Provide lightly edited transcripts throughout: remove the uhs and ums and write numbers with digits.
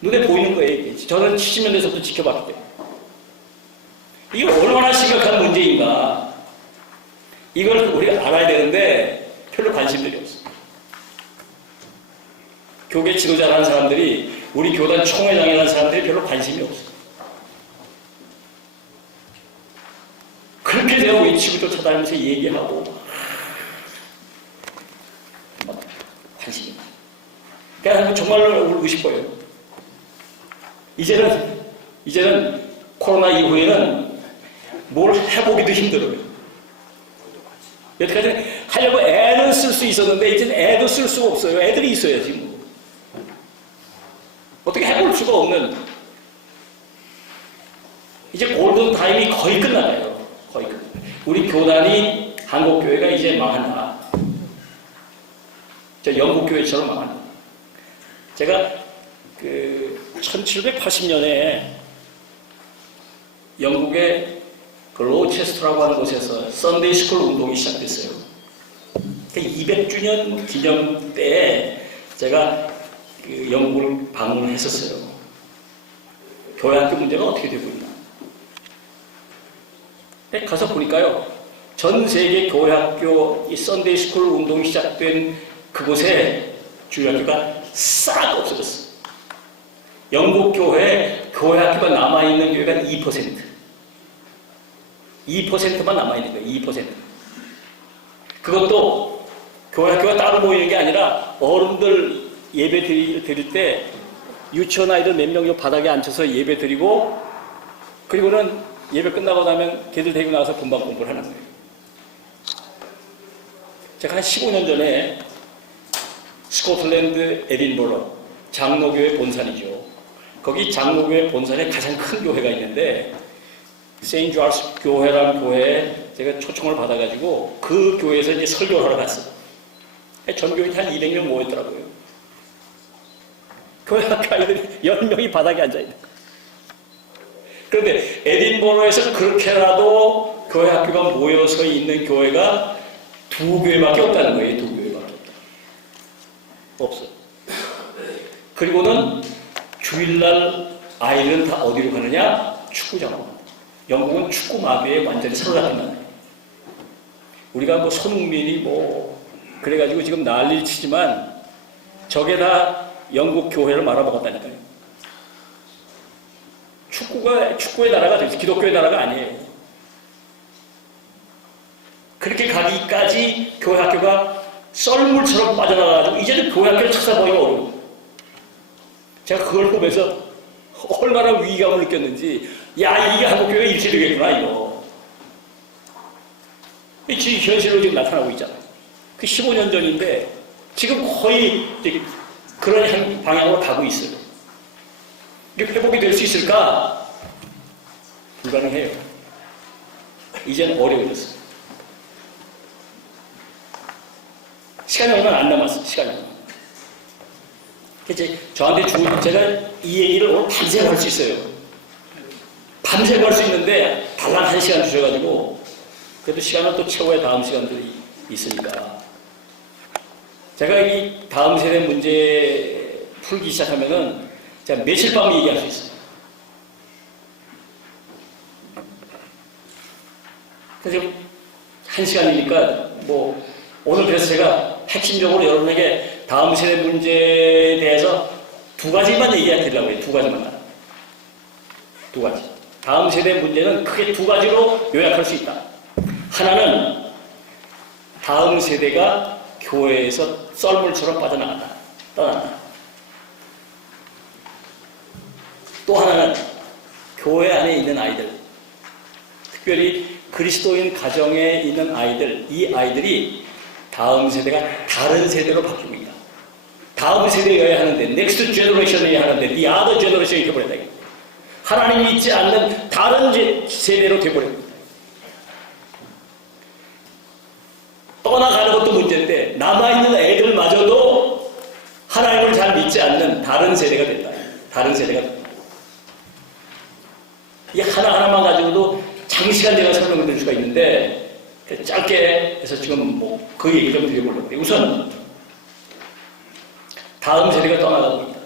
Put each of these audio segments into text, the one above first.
눈에 보이는 거예요. 이게. 저는 70년대서부터 지켜봤기 때문에. 이게 얼마나 심각한 문제인가. 이걸 우리가 알아야 되는데 별로 관심들이 없어. 교계 지도자라는 사람들이, 우리 교단 총회장이라는 사람들이 별로 관심이 없어. 그렇게 내가 외치고 쫓아다니면서 얘기하고 관심이 많아. 그러니까 정말로 울고 싶어요. 이제는 코로나 이후에는 뭘 해보기도 힘들어요. 여태까지 하려고 애는 쓸 수 있었는데 이제는 애도 쓸 수가 없어요. 애들이 있어야지 뭐. 어떻게 해볼 수가 없는, 이제 골든 타임이 거의 끝나가요. 거의 끝나. 우리 교단이, 한국교회가 이제 망한다. 저 영국교회처럼 망한다. 제가 1780년에 영국의 그 로체스터라고 하는 곳에서 썬데이 스쿨 운동이 시작됐어요. 200주년 기념 때에 제가 영국을 방문을 했었어요. 교회 학교 문제가 어떻게 되고 있나. 가서 보니까요, 전 세계 교회 학교 이 썬데이 스쿨 운동이 시작된 그곳에 주일학교가 싹 없어졌어. 영국 교회 학교가 남아있는 교회가 2%만 남아있는 거예요. 2%. 그것도 교회 학교가 따로 모이는 게 아니라 어른들 예배 드릴 때 유치원 아이들 몇 명 바닥에 앉혀서 예배 드리고, 그리고는 예배 끝나고 나면 걔들 데리고 나가서 분방 공부를 하는 거예요. 제가 한 15년 전에 스코틀랜드 에딘버러 장로교회 본산이죠. 거기 장로교회 본산에 가장 큰 교회가 있는데 세인트 조르스 교회라는 교회에 제가 초청을 받아가지고 그 교회에서 이제 설교를 하러 갔어요. 전교인이 한 200명 모였더라고요. 교회 학교 아이들이 10명이 바닥에 앉아있는 거예요. 그런데 에딘버러에서 그렇게라도 교회 학교가 모여서 있는 교회가 2교회밖에 없다는 거예요. 2교회밖에 없어요. 그리고는 주일날 아이들은 다 어디로 가느냐? 축구장으로. 영국은 축구 마비에 완전히 사로잡힌 나라예요. 우리가 뭐 손흥민이 뭐 그래가지고 지금 난리를 치지만 저게 다 영국 교회를 말아먹었다니까요. 축구의 나라가 되지, 기독교의 나라가 아니에요. 그렇게 가기까지 교회 학교가 썰물처럼 빠져나가가지고 이제는 교회 학교를 찾아보기가 어려워요. 제가 그걸 보면서 얼마나 위기감을 느꼈는지, 야, 이게 한국교회가 이렇게 되겠구나, 이거. 지금 현실로 지금 나타나고 있잖아요. 그 15년 전인데 지금 거의 그런 방향으로 가고 있어요. 이게 회복이 될 수 있을까? 불가능해요. 이제는 어려워졌어요. 시간이 얼마 안 남았어요. 시간이. 이제 저한테 제가 이 얘기를 오늘 밤새 할 수 있어요. 밤새 할 수 있는데 달랑 1시간 주셔가지고 그래도 시간은 또 채워야 다음 시간들이 있으니까. 제가 이 다음 세대 문제 풀기 시작하면은 제가 며칠 밤 얘기할 수 있어요. 그래서 1시간이니까 뭐 오늘 그래서 제가 핵심적으로 여러분에게 다음 세대 문제에 대해서 2가지만 얘기해 드리려고 해요. 2가지만. 2가지. 다음 세대 문제는 크게 2가지로 요약할 수 있다. 하나는 다음 세대가 교회에서 썰물처럼 빠져나간다. 떠난다. 또 하나는 교회 안에 있는 아이들, 특별히 그리스도인 가정에 있는 아이들, 이 아이들이 다음 세대가 다른 세대로 바뀌고 있다. 다음 세대여야 하는데, 넥스트 제너레이션이어야 하는데, the other generation이 되어버렸다. 하나님이 있지 않는 다른 세대로 되어버렸다. 떠나가는 것도 문제인데, 남아있는 애들마저도 하나님을 잘 믿지 않는 다른 세대가 됐다. 다른 세대가 됐다. 이 하나하나만 가지고도 장시간 제가 설명드릴 수가 있는데, 짧게 해서 지금 뭐 그 얘기 좀 드려보려고 해요. 우선 다음 세대가 떠나가고 있다.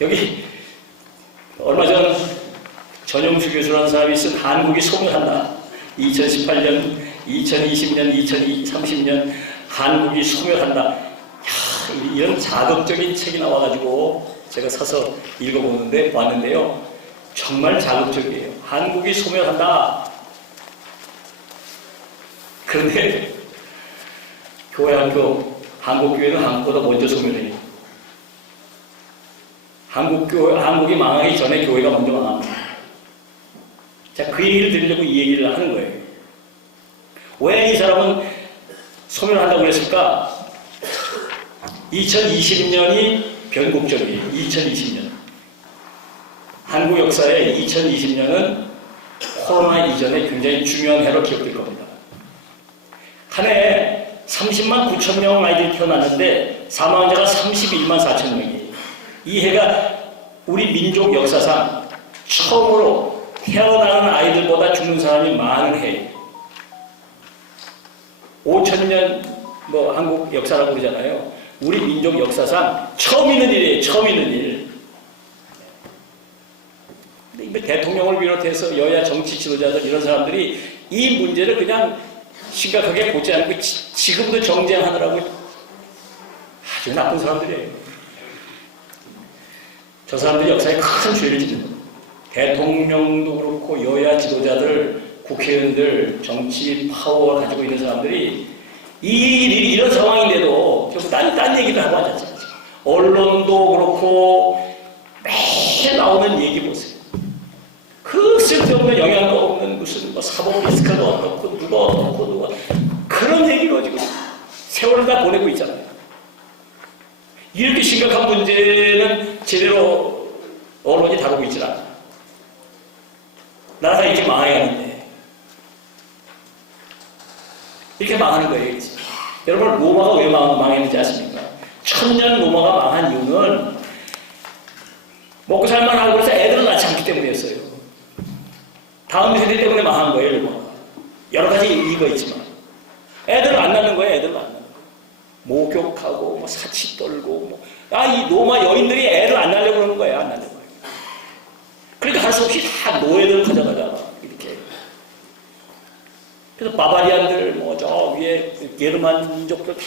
여기 얼마 전 전용수 교수라는 사람이 쓴 한국이 소멸한다. 2018년, 2020년, 2030년 한국이 소멸한다. 이런 자극적인 책이 나와가지고 제가 사서 읽어보는데 왔는데요. 정말 자극적이에요. 한국이 소멸한다. 그런데 교회 학교, 한국교회는 한국보다 먼저 소멸해요. 한국이 망하기 전에 교회가 먼저 망합니다. 자, 그 얘기를 드리려고 이 얘기를 하는 거예요. 왜 이 사람은 소멸한다고 그랬을까? 2020년이 변곡점이에요. 2020년. 한국 역사에 2020년은 코로나 이전에 굉장히 중요한 해로 기억될 겁니다. 한 해에 30만 9천 명 아이들이 태어났는데 사망자가 31만 4천 명이에요. 이 해가 우리 민족 역사상 처음으로 태어나는 아이들보다 죽는 사람이 많은 해예요. 5천년 한국 역사라고 그러잖아요. 우리 민족 역사상 처음 있는 일이에요. 처음 있는 일. 근데 대통령을 비롯해서 여야 정치 지도자들 이런 사람들이 이 문제를 그냥 심각하게 보지 않고 지금도 정쟁하느라고 아주 나쁜 사람들이에요. 저 사람들이 역사에 큰 죄를 짓는 겁니다. 대통령도 그렇고 여야 지도자들, 국회의원들, 정치 파워가 가지고 있는 사람들이 이런 상황인데도 결국 딴 얘기도 하고 하지 않습니까? 언론도 그렇고 매일 나오는 얘기 보세요. 그 쓸데없는 영향도 없는 무슨 사법 리스크도 없고 누가 어떻고 누가 그런 얘기로 지금 세월을 다 보내고 있잖아요. 이렇게 심각한 문제는 제대로 언론이 다루고 있지 않아요. 나라가 이렇게 망해야 하는데 이렇게 망하는 거예요. 이제. 여러분 로마가 왜 망했는지 아십니까? 1000년 로마가 망한 이유는 먹고 살만하고 그래서 애들을 낳지 않기 때문이었어요. 다음 세대 때문에 망한 거예요. 로마가. 여러 가지 이유가 있지만 애들을 안 낳는 거예요. 애들을 안 낳는 거예요. 목욕하고 사치 떨고 이 로마 여인들이 애를 안 낳으려고 그러는 거예요. 안 낳으려고. 그러니까 할 수 없이 다 노예들 가져가잖아. 이렇게. 그래서 바바리안들 저 위에 게르만 민족들 다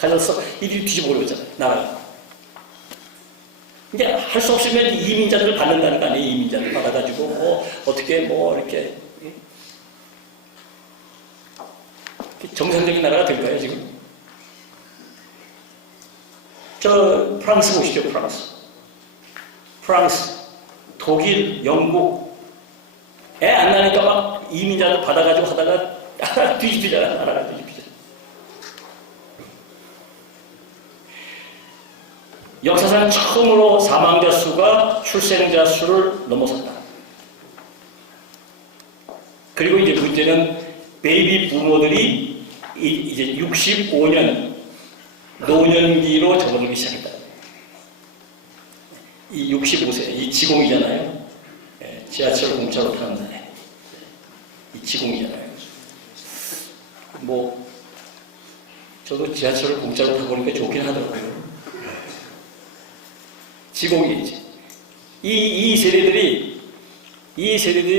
가져서 이들이 뒤집어버렸잖아요. 나라가. 이제 할 수 없으면 이민자들을 받는다는 거 아니에요. 이민자들 받아가지고 어떻게 이렇게 정상적인 나라가 될까요 지금? 저 프랑스 보시죠. 프랑스, 독일, 영국 애 안 나니까 막 이민자들 받아가지고 하다가 뒤집히잖아. 나라가 뒤집히잖아. 역사상 처음으로 사망자 수가 출생자 수를 넘어섰다. 그리고 이제 문제는 베이비 부모들이 이제 65년 노년기로 접어들기 시작했다. 이 65세, 이 지공이잖아요. 지하철 공짜로 타는 날. 이 지공이잖아요. 저도 지하철을 공짜로 타보니까 좋긴 하더라고요. 지공이지. 이 세대들이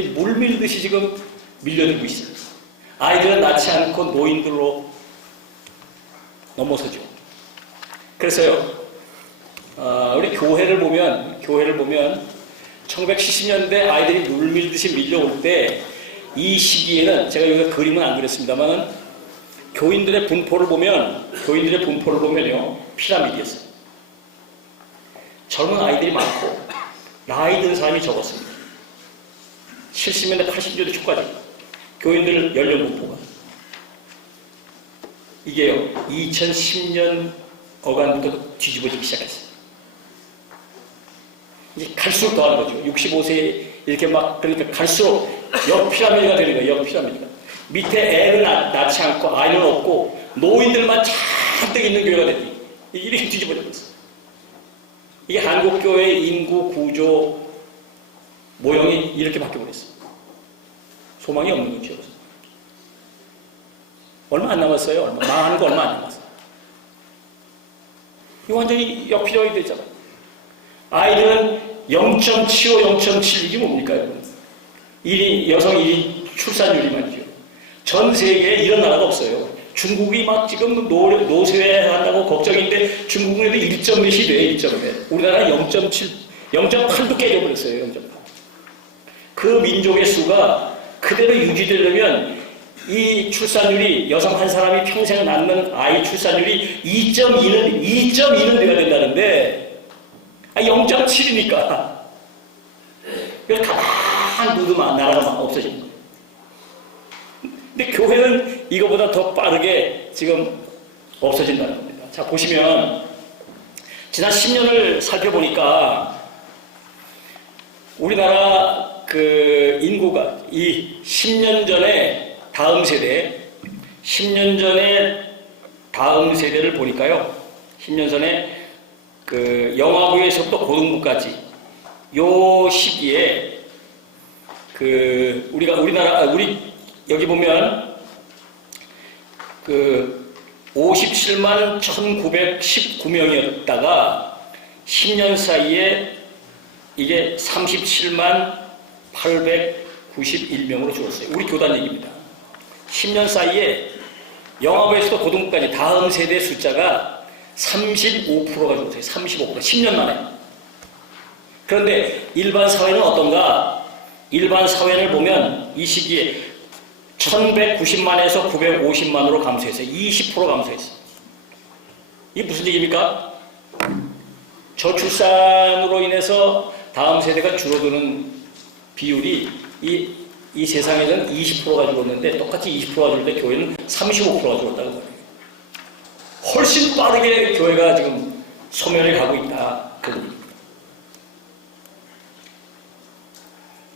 물밀듯이 지금 밀려들고 있어요. 아이들은 낳지 않고 노인들로 넘어서죠. 그래서요, 우리 교회를 보면 1970년대 아이들이 물밀듯이 밀려올 때 이 시기에는 제가 여기서 그림은 안 그렸습니다만 교인들의 분포를 보면요 피라미드였어요. 젊은 아이들이 많고 나이 든 사람이 적었습니다. 70년대 80년대 초까지 교인들 연령 분포가 이게요 2010년 어간부터 뒤집어지기 시작했어요. 이제 갈수록 더하는 거죠. 65세 이렇게 그러니까 갈수록 역 피라미드가 되는 거예요. 역 피라미드가. 밑에 애를 낳지 않고 아이는 없고 노인들만 잔뜩 있는 교회가 됐지. 이렇게 뒤집어져 버렸어요. 이게 한국교회의 인구 구조 모형이 이렇게 바뀌어버렸어요. 소망이 없는 거죠. 얼마 안 남았어요. 망하는 거 얼마 안 남았어요. 이거 완전히 역피라미드 됐잖아요. 아이들은 0.75, 0.7 이게 뭡니까? 여성 1인 출산율이 말이죠. 전 세계에 이런 나라가 없어요. 중국이 막 지금 노쇠한다고 걱정인데 중국은 1.몇이 돼요. 1.몇. 우리나라는 0.7, 0.8도 깨져버렸어요. 0.8. 그 민족의 수가 그대로 유지되려면 이 출산율이 여성 한 사람이 평생 낳는 아이 출산율이 2.2는 돼야 된다는데 0.7이니까 그래서 가만 놔두면 나라가 없어진 거예요. 근데 교회는 이거보다 더 빠르게 지금 없어진다는 겁니다. 자, 보시면 지난 10년을 살펴보니까 우리나라 그 인구가 이 10년 전에 다음 세대, 10년 전에 다음 세대를 보니까요. 10년 전에 그 영아부에서부터 고등부까지 요 시기에 그 우리 여기 보면 그 57만 1919명이었다가 10년 사이에 이게 37만 891명으로 줄었어요. 우리 교단 얘기입니다. 10년 사이에 영아부에서도 고등부까지 다음 세대 숫자가 35%가 줄었어요. 35%. 10년 만에. 그런데 일반 사회는 어떤가? 일반 사회를 보면 이 시기에 1190만에서 950만으로 감소했어요. 20% 감소했어요. 이게 무슨 얘기입니까? 저출산으로 인해서 다음 세대가 줄어드는 비율이 이 세상에는 20%가 줄었는데 똑같이 20%가 줄었는데 교회는 35%가 줄었다고 봐요. 훨씬 빠르게 교회가 지금 소멸해 가고 있다.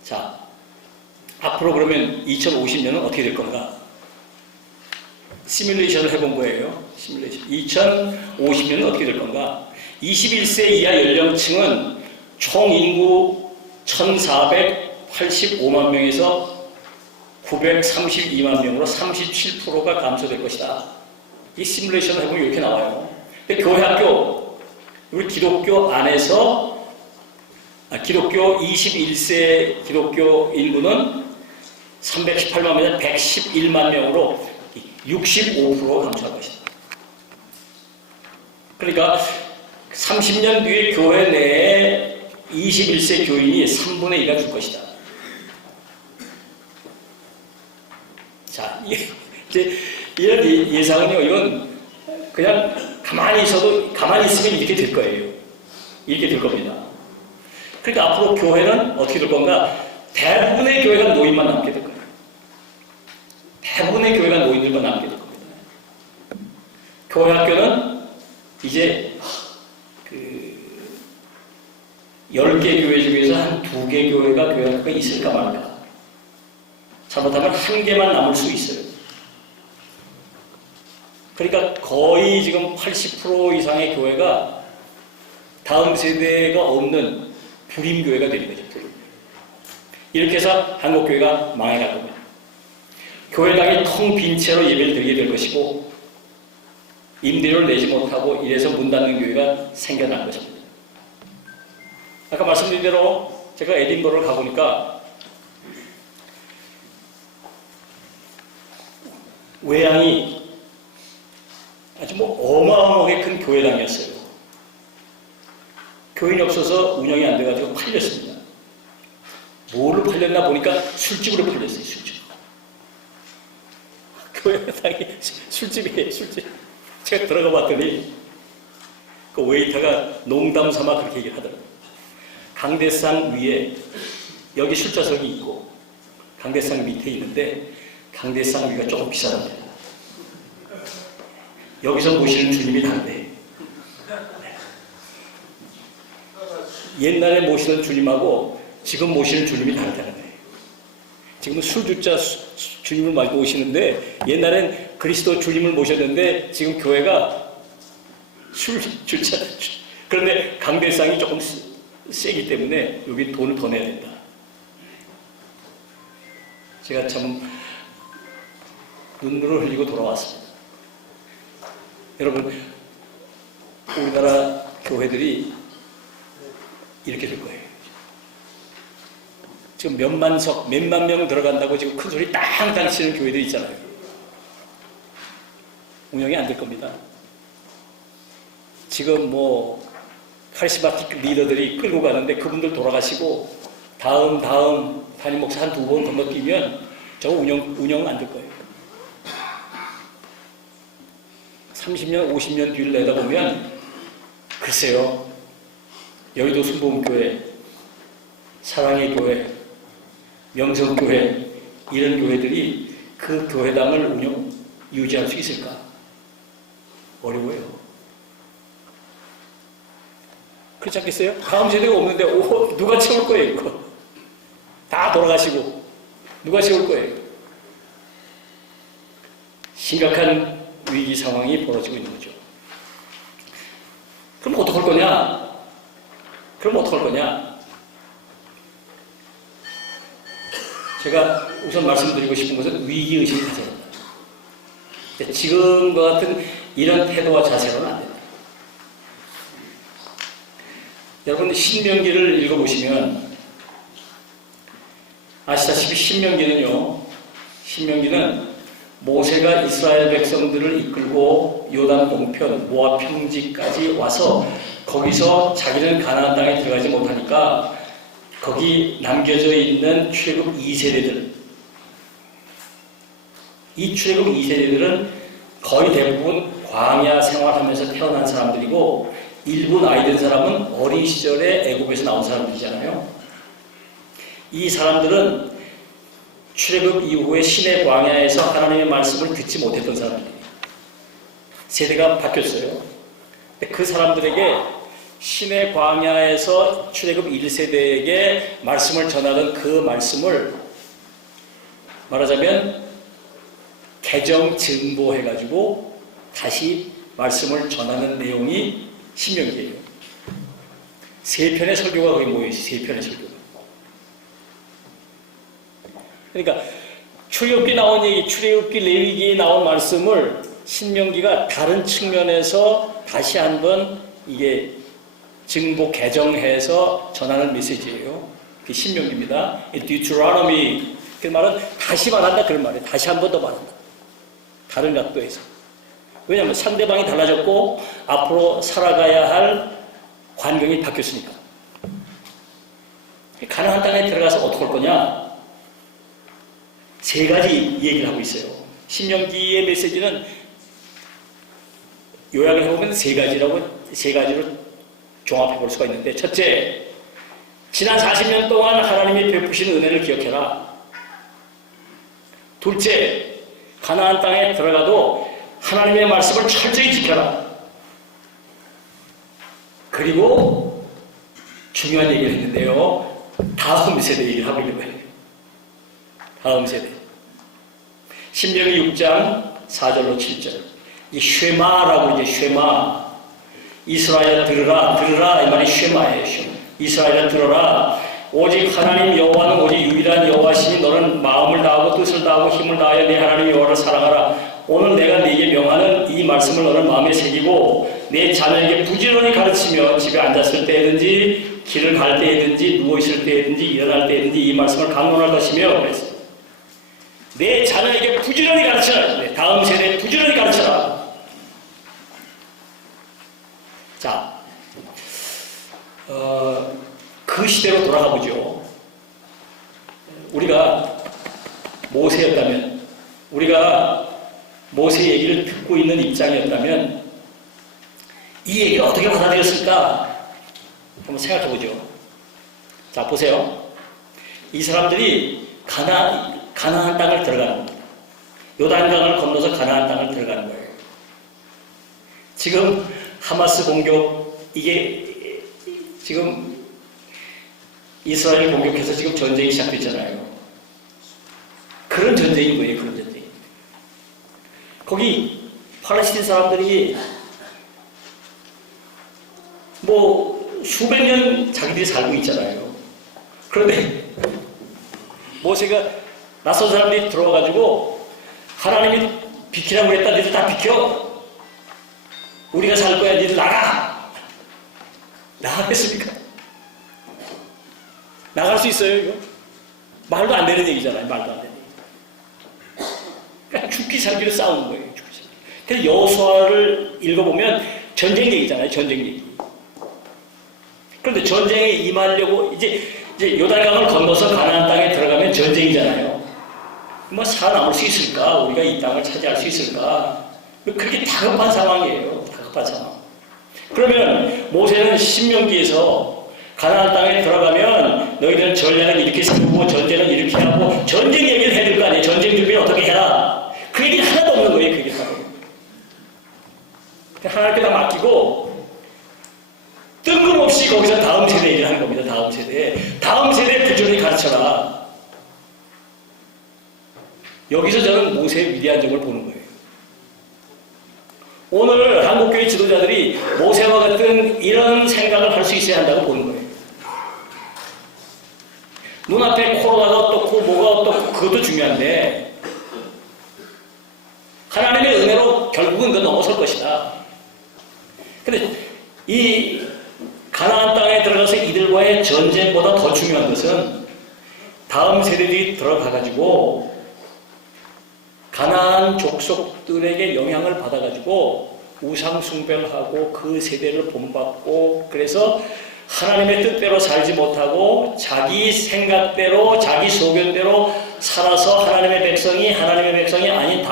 자, 앞으로 그러면 2050년은 어떻게 될 건가? 시뮬레이션을 해본 거예요. 시뮬레이션. 2050년은 어떻게 될 건가? 21세 이하 연령층은 총 인구 1485만 명에서 932만 명으로 37%가 감소될 것이다. 이 시뮬레이션을 해보면 이렇게 나와요. 근데 교회학교, 우리 기독교 안에서 기독교 21세 기독교 인구는 318만 명에서 111만 명으로 65% 감소할 것이다. 그러니까 30년 뒤에 교회 내에 21세 교인이 3분의 2가 줄 것이다. 자, 이제 이런 예상은요, 이건 그냥 가만히 있으면 이렇게 될 거예요. 이렇게 될 겁니다. 그러니까 앞으로 교회는 어떻게 될 건가? 대부분의 교회가 노인만 남게 될 거예요. 대부분의 교회가 노인들만 남게 될 겁니다. 교회 학교는 이제 10개 교회 중에서 한 2개 교회가 교회 학교가 있을까 말까. 잘못하면 1개만 남을 수 있어요. 그러니까 거의 지금 80% 이상의 교회가 다음 세대가 없는 불임교회가 되는 거죠. 이렇게 해서 한국교회가 망해갈 겁니다. 교회당이 텅 빈 채로 예배를 드리게 될 것이고 임대료를 내지 못하고 이래서 문 닫는 교회가 생겨날 것입니다. 아까 말씀드린 대로 제가 에딘버러를 가보니까 외양이 아주 어마어마하게 큰 교회당이었어요. 교인이 없어서 운영이 안 돼가지고 팔렸습니다. 뭐를 팔렸나 보니까 술집으로 팔렸어요. 술집. 교회당이 술집이에요. 술집. 제가 들어가 봤더니 그 웨이터가 농담 삼아 그렇게 얘기를 하더라고요. 강대상 위에 여기 술좌석이 있고 강대상 밑에 있는데 강대상 위가 조금 비싸답니다. 여기서 모시는 주님이 다르대. 옛날에 모시는 주님하고 지금 모시는 주님이 다르다는 거예요. 지금은 술주자 주님을 말고 오시는데 옛날엔 그리스도 주님을 모셨는데 지금 교회가 술주자. 그런데 강대상이 조금 세기 때문에 여기 돈을 더 내야 된다. 제가 참 눈물을 흘리고 돌아왔습니다. 여러분, 우리나라 교회들이 이렇게 될 거예요. 지금 몇만 명 들어간다고 지금 큰 소리 땅땅 치는 교회도 있잖아요. 운영이 안 될 겁니다. 지금 뭐 카리스마틱 리더들이 끌고 가는데 그분들 돌아가시고 다음 담임 목사 한 2번 건너뛰면 저거 운영은 안 될 거예요. 30년, 50년 뒤를 내다보면 글쎄요. 여의도 순복음교회, 사랑의 교회, 명성교회 이런 교회들이 그 교회당을 유지할 수 있을까? 어려워요. 그렇지 않겠어요? 다음 세대가 없는데 누가 채울 거예요? 이거 다 돌아가시고 누가 채울 거예요? 심각한 위기 상황이 벌어지고 있는 거죠. 그럼 어떡할 거냐? 제가 우선 말씀드리고 싶은 것은 위기의식을 가져야 된다. 지금과 같은 이런 태도와 자세로는 안 된다. 여러분 신명기를 읽어보시면 아시다시피 신명기는 모세가 이스라엘 백성들을 이끌고 요단 동편 모압 평지까지 와서 거기서 자기는 가나안 땅에 들어가지 못하니까 거기 남겨져 있는 출애굽 2세대들, 이 출애굽 2세대들은 거의 대부분 광야 생활하면서 태어난 사람들이고 일부 나이 든 사람은 어린 시절에 애굽에서 나온 사람들이잖아요. 이 사람들은 출애굽 이후에 시내 광야에서 하나님의 말씀을 듣지 못했던 사람들이에요. 세대가 바뀌었어요. 그 사람들에게 시내 광야에서 출애굽 1세대에게 말씀을 전하던 그 말씀을 말하자면 개정 증보해가지고 다시 말씀을 전하는 내용이 신명기예요. 3편의 설교가 거기 모여있어요. 3편의 설교가. 그러니까 출애굽기 나온 얘기, 출애굽기 레위기에 나온 말씀을 신명기가 다른 측면에서 다시 한번 이게 증보 개정해서 전하는 메시지예요. 그게 신명기입니다. Deuteronomy 그 말은 다시 말한다 그런 말이에요. 다시 한 번 더 말한다. 다른 각도에서. 왜냐하면 상대방이 달라졌고 앞으로 살아가야 할 환경이 바뀌었으니까. 가나안 땅에 들어가서 어떻게 할 거냐? 3가지 얘기를 하고 있어요. 신명기의 메시지는 요약을 해보면 3가지로 종합해 볼 수가 있는데, 첫째, 지난 40년 동안 하나님이 베푸신 은혜를 기억해라. 둘째, 가나안 땅에 들어가도 하나님의 말씀을 철저히 지켜라. 그리고 중요한 얘기를 했는데요. 다음 세대 얘기를 하고 있는 거예요. 다음 세대. 신명기 6장 4절로 7절. 이 쉐마라고 이제 쉐마. 이스라엘아 들으라 이 말이 쉐마예요. 쉐마. 이스라엘아 들어라. 오직 하나님 여호와는 오직 유일한 여호와시니 너는 마음을 다하고 뜻을 다하고 힘을 다하여 내 하나님 여호와를 사랑하라. 오늘 내가 네게 명하는 이 말씀을 너는 마음에 새기고 내 자녀에게 부지런히 가르치며 집에 앉았을 때든지 길을 갈 때든지 누워있을 때든지 일어날 때든지 이 말씀을 강론할 것이며 그랬어요. 내 자녀에게 부지런히 가르쳐라. 다음 세대에 부지런히 가르쳐라. 자, 그 시대로 돌아가 보죠. 우리가 모세였다면, 우리가 모세 얘기를 듣고 있는 입장이었다면 이 얘기가 어떻게 받아들였을까? 한번 생각해 보죠. 자, 보세요. 이 사람들이 가나안 땅을 들어가는 겁니다. 요단강을 건너서 가나안 땅을 들어가는 거예요. 지금 하마스 공격, 이게 지금 이스라엘 공격해서 지금 전쟁이 시작됐잖아요. 그런 전쟁인 거예요. 그런 전쟁. 거기 팔레스틴 사람들이 뭐 수백 년 자기들이 살고 있잖아요. 그런데 모세가 낯선 사람들이 들어와가지고 하나님이 비키라고 그랬다. 너희들 다 비켜. 우리가 살 거야. 너희들 나가. 나가겠습니까? 나갈 수 있어요, 이거? 말도 안 되는 얘기잖아요, 말도 안 되는 얘기. 그러니까 죽기 살기로 싸우는 거예요, 죽기 살기. 그래서 여호수아를 읽어보면 전쟁 얘기잖아요, 전쟁 얘기. 그런데 전쟁에 임하려고 이제 요단강을 건너서 가나안 땅에 들어가면 전쟁이잖아요. 뭐 살아남을 수 있을까? 우리가 이 땅을 차지할 수 있을까? 그렇게 다급한 상황이에요. 다급한 상황. 그러면 모세는 신명기에서 가나안 땅에 들어가면 너희들은 전략을 이렇게 세우고 전쟁을 이렇게 하고 전쟁 얘기를 해야 될 거 아니에요. 전쟁 준비를 어떻게 해라. 그 얘기 하나도 없는 거예요. 그 얘기 하나도. 하나님께 다 맡기고 뜬금없이 거기서 다음 세대 얘기를 하는 겁니다. 다음 세대. 다음 세대에 부지런히 가르쳐라. 여기서 저는 모세의 위대한 점을 보는 거예요. 오늘 한국교회 지도자들이 모세와 같은 이런 생각을 할 수 있어야 한다고 보는 거예요. 눈앞에 코로나가 어떻고 뭐가 어떻고 그것도 중요한데 하나님의 은혜로 결국은 그건 넘어설 것이다. 근데 이 가나안 땅에 들어가서 이들과의 전쟁보다 더 중요한 것은 다음 세대들이 들어가가지고 가나안 족속들에게 영향을 받아가지고 우상 숭배를 하고 그 세대를 본받고 그래서 하나님의 뜻대로 살지 못하고 자기 생각대로 자기 소견대로 살아서 하나님의 백성이 아닌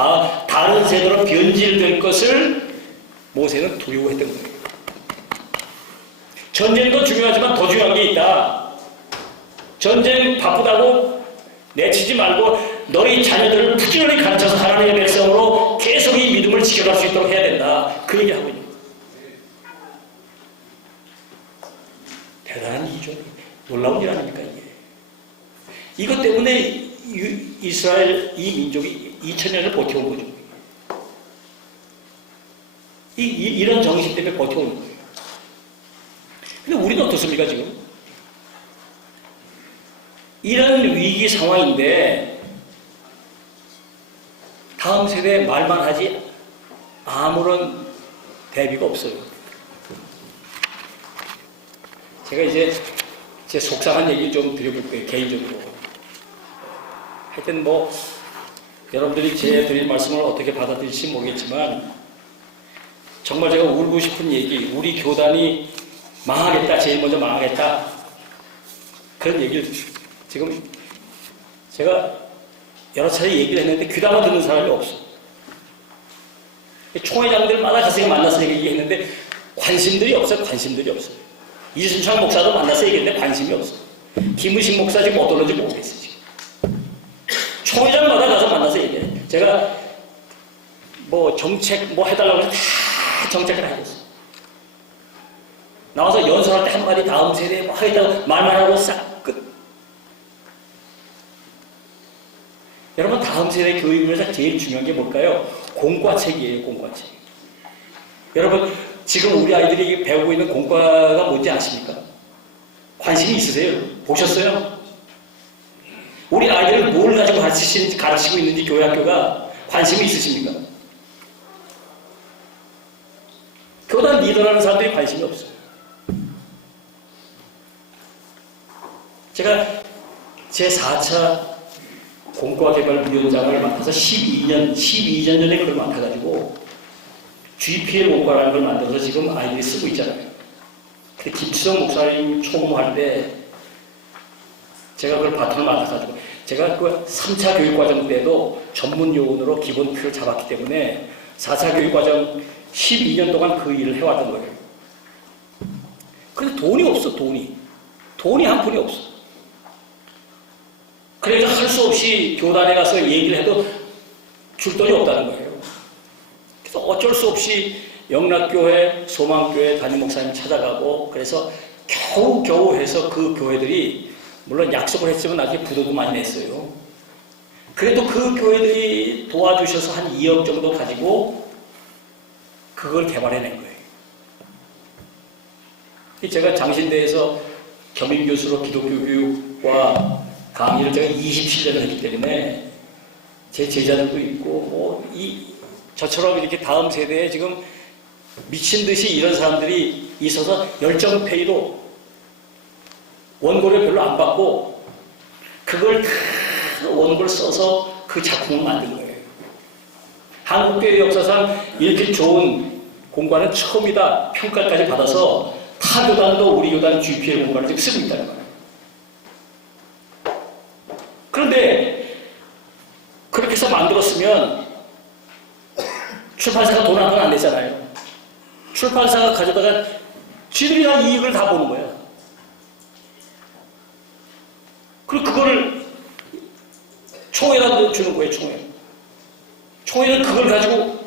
다른 세대로 변질될 것을 모세는 두려워했던 거예요. 전쟁도 중요하지만 더 중요한 게 있다. 전쟁 바쁘다고 내치지 말고 너희 자녀들을 부지런히 가르쳐서 하나님의 백성으로 계속 이 믿음을 지켜갈 수 있도록 해야 된다. 그 얘기하고 있는 거예요. 대단한 일이죠. 놀라운 일 아닙니까 이게. 이것 때문에 이스라엘 이 민족이 2000년을 버텨온 거죠. 이런 정신 때문에 버텨오는 거예요. 근데 우리는 어떻습니까 지금? 이런 위기 상황인데 다음 세대 말만 하지 아무런 대비가 없어요. 제가 이제 제 속상한 얘기 좀 드려볼 거예요. 개인적으로. 하여튼 뭐 여러분들이 제 드릴 말씀을 어떻게 받아들일지 모르겠지만 정말 제가 울고 싶은 얘기, 우리 교단이 망하겠다, 제일 먼저 망하겠다 그런 얘기를 지금 제가 여러 차례 얘기를 했는데 귀담아 듣는 사람이 없어. 총회장들마다 가서 만나서 얘기했는데 관심들이 없어요. 관심들이 없어요. 이순창 목사도 만나서 얘기했는데 관심이 없어. 김의식 목사 지금 어떨는지 모르겠어요. 지금. 총회장마다 가서 만나서 얘기해. 제가 뭐 정책 뭐 해달라고 해서 다 정책을 하겠어. 나와서 연설할 때 한마디 다음 세대에 뭐 하겠다고 말만 하고 싹 끝. 여러분 다음 세대 교육에서 제일 중요한 게 뭘까요? 공과책이에요. 공과책. 여러분 지금 우리 아이들이 배우고 있는 공과가 뭔지 아십니까? 관심이 있으세요? 보셨어요? 우리 아이들을 뭘 가지고 가르치고 있는지 교회 학교가 관심이 있으십니까? 교단 리더라는 사람들이 관심이 없어요. 제가 제4차 공과개발위원장을 맡아서 12년 전에 그걸 맡아가지고 GPL 공과라는 걸 만들어서 지금 아이들이 쓰고 있잖아요. 근데 김치성 목사님 총무할 때 제가 그걸 바탕을 맡아가지고 제가 그 3차 교육과정 때도 전문 요원으로 기본표를 잡았기 때문에 4차 교육과정 12년 동안 그 일을 해왔던 거예요. 그런데 돈이 없어, 돈이 한 푼이 없어. 그래서 할 수 없이 교단에 가서 얘기를 해도 줄 돈이 없다는 거예요. 그래서 어쩔 수 없이 영락교회, 소망교회 담임 목사님 찾아가고 그래서 겨우 해서 그 교회들이 물론 약속을 했지만 나중에 부도도 많이 냈어요. 그래도 그 교회들이 도와주셔서 한 2억 정도 가지고 그걸 개발해낸 거예요. 제가 장신대에서 겸임교수로 기독교 교육과 강의를 제가 27년을 했기 때문에 제 제자들도 있고 저처럼 이렇게 다음 세대에 지금 미친 듯이 이런 사람들이 있어서 열정페이로 원고를 별로 안 받고 그걸 다 원고를 써서 그 작품을 만든 거예요. 한국교회 역사상 이렇게 좋은 공과는 처음이다 평가까지 받아서 타 교단도 우리 교단 GPL 공과를 지금 쓰고 있다는 거예요. 그런데 그렇게 해서 만들었으면 출판사가 돈 한 번 안 내잖아요. 출판사가 가져다가 지들이 다 이익을 다 보는 거야. 그리고 그거를 총회가 주는 거예요, 총회. 총회는 그걸 가지고,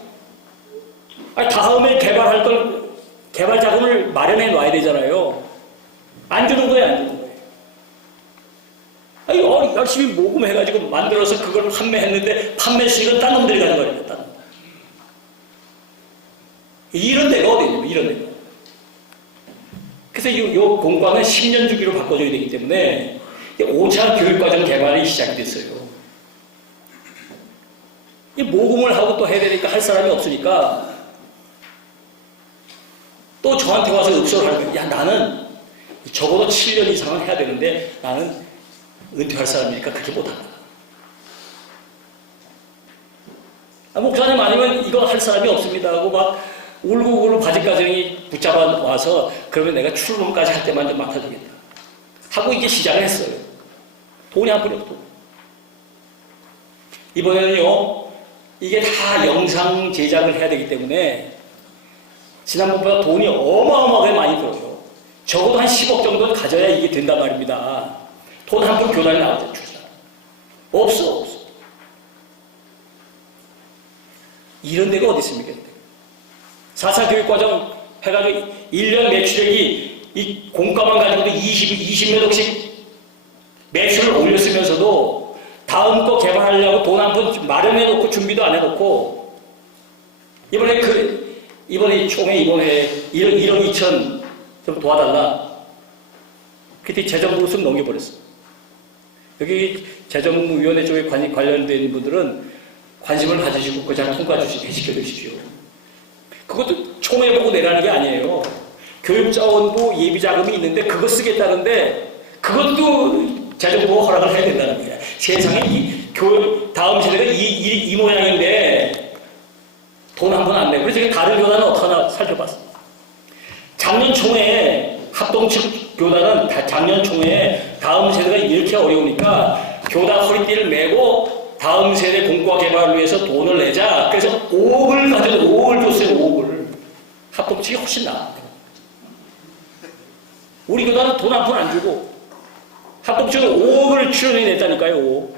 아니, 다음에 개발할 걸, 개발 자금을 마련해 놔야 되잖아요. 안 주는 거예요, 안 주는 거예요. 아니, 열심히 모금해가지고 만들어서 그걸 판매했는데, 판매 수익은 딴 놈들이 가져가요, 딴 놈들. 이런 데가 어디 있냐면, 이런 데가. 그래서 이 공과는 10년 주기로 바꿔줘야 되기 때문에, 5차 교육과정 개발이 시작이 됐어요. 이 모금을 하고 또 해야 되니까 할 사람이 없으니까 또 저한테 와서 읍소를 하는 거예요. 야, 나는 적어도 7년 이상은 해야 되는데 나는 은퇴할 사람이니까 그렇게 못한다. 목사님 아니면 이거 할 사람이 없습니다 하고 막 울고울고 바지가정이 붙잡아 와서 그러면 내가 출근까지 할 때만 좀 맡아주겠다 하고 이게 시작을 했어요. 돈이 한 푼이 없고. 이번에는요, 이게 다 영상 제작을 해야 되기 때문에 지난번보다 돈이 어마어마하게 많이 들어요. 적어도 한 10억 정도는 가져야 이게 된단 말입니다. 돈 한 푼 교단이 나오죠, 주사. 없어. 이런 데가 어디 있습니까? 4차 교육과정 해가지고 1년 매출액이 이 공과만 가지고도 20몇 억씩 매출을 올렸으면서도 다음 거 개발하려고 돈 한 푼 마련해놓고 준비도 안 해놓고 이번에 총회 이번에 1억 2천 좀 도와달라. 그때 재정부 쓱 넘겨버렸어. 여기 재정위원회 쪽에 관련된 분들은 관심을 가지시고 그 잘 통과시켜주십시오. 그것도 총회 보고 내라는 게 아니에요. 교육자원부 예비자금이 있는데 그거 쓰겠다는데 그것도 재정부가 허락을 해야 된다는 거예요. 세상에 다음 세대가 이 모양인데 돈 한 번 안 내고. 그래서 다른 교단은 어떻게 하나 살펴봤어. 작년 총회에 합동측 교단은 작년 총회에 다음 세대가 이렇게 어려우니까 교단 허리띠를 메고 다음 세대 공과 개발을 위해서 돈을 내자. 그래서 5억을 가져서 5억을 줬어요. 5억을. 합동측이 훨씬 나아. 우리 교단은 돈 한 푼 안 주고 합동측은 5억을 출연해 냈다니까요. 5억.